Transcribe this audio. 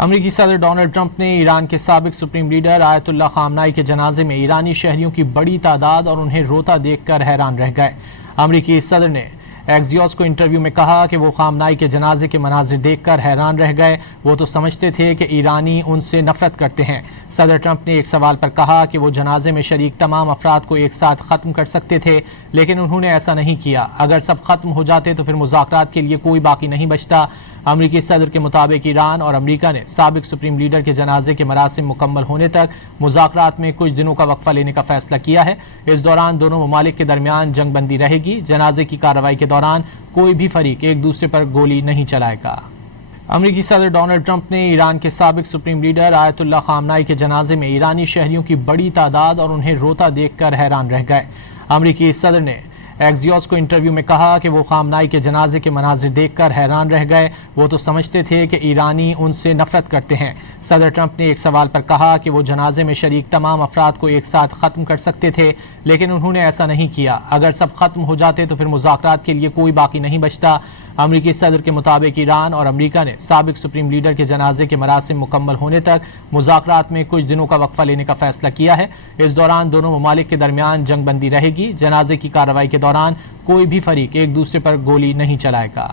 امریکی صدر Donald Trump نے ایران کے سابق سپریم لیڈر آیت اللہ خامنائی کے جنازے میں ایرانی شہریوں کی بڑی تعداد اور انہیں روتا دیکھ کر حیران رہ گئے۔ امریکی صدر نے ایکزیوس کو انٹرویو میں کہا کہ وہ خامنائی کے جنازے کے مناظر دیکھ کر حیران رہ گئے، وہ تو سمجھتے تھے کہ ایرانی ان سے نفرت کرتے ہیں۔ صدر ٹرمپ نے ایک سوال پر کہا کہ وہ جنازے میں شریک تمام افراد کو ایک ساتھ ختم کر سکتے تھے، لیکن انہوں نے ایسا نہیں کیا۔ اگر سب ختم ہو جاتے تو پھر مذاکرات کے لیے کوئی باقی نہیں بچتا۔ امریکی صدر کے مطابق ایران اور امریکہ نے سابق سپریم لیڈر کے جنازے کے مراسم مکمل ہونے تک مذاکرات میں کچھ دنوں کا وقفہ لینے کا فیصلہ کیا ہے۔ اس دوران دونوں ممالک کے درمیان جنگ بندی رہے گی۔ جنازے کی کارروائی کے دوران کوئی بھی فریق ایک دوسرے پر گولی نہیں چلائے گا۔ امریکی صدر ڈونلڈ ٹرمپ نے ایران کے سابق سپریم لیڈر آیت اللہ خامنائی کے جنازے میں ایرانی شہریوں کی بڑی تعداد اور انہیں روتا دیکھ کر حیران رہ گئے۔ امریکی صدر نے ایکزیوس کو انٹرویو میں کہا کہ وہ خامنائی کے جنازے کے مناظر دیکھ کر حیران رہ گئے، وہ تو سمجھتے تھے کہ ایرانی ان سے نفرت کرتے ہیں۔ صدر ٹرمپ نے ایک سوال پر کہا کہ وہ جنازے میں شریک تمام افراد کو ایک ساتھ ختم کر سکتے تھے، لیکن انہوں نے ایسا نہیں کیا۔ اگر سب ختم ہو جاتے تو پھر مذاکرات کے لیے کوئی باقی نہیں بچتا۔ امریکی صدر کے مطابق ایران اور امریکہ نے سابق سپریم لیڈر کے جنازے کے مراسم مکمل ہونے تک مذاکرات میں کچھ دنوں کا وقفہ لینے کا فیصلہ کیا ہے۔ اس دوران دونوں ممالک کے درمیان جنگ بندی رہے گی۔ جنازے کی کارروائی کے دوران کوئی بھی فریق ایک دوسرے پر گولی نہیں چلائے گا۔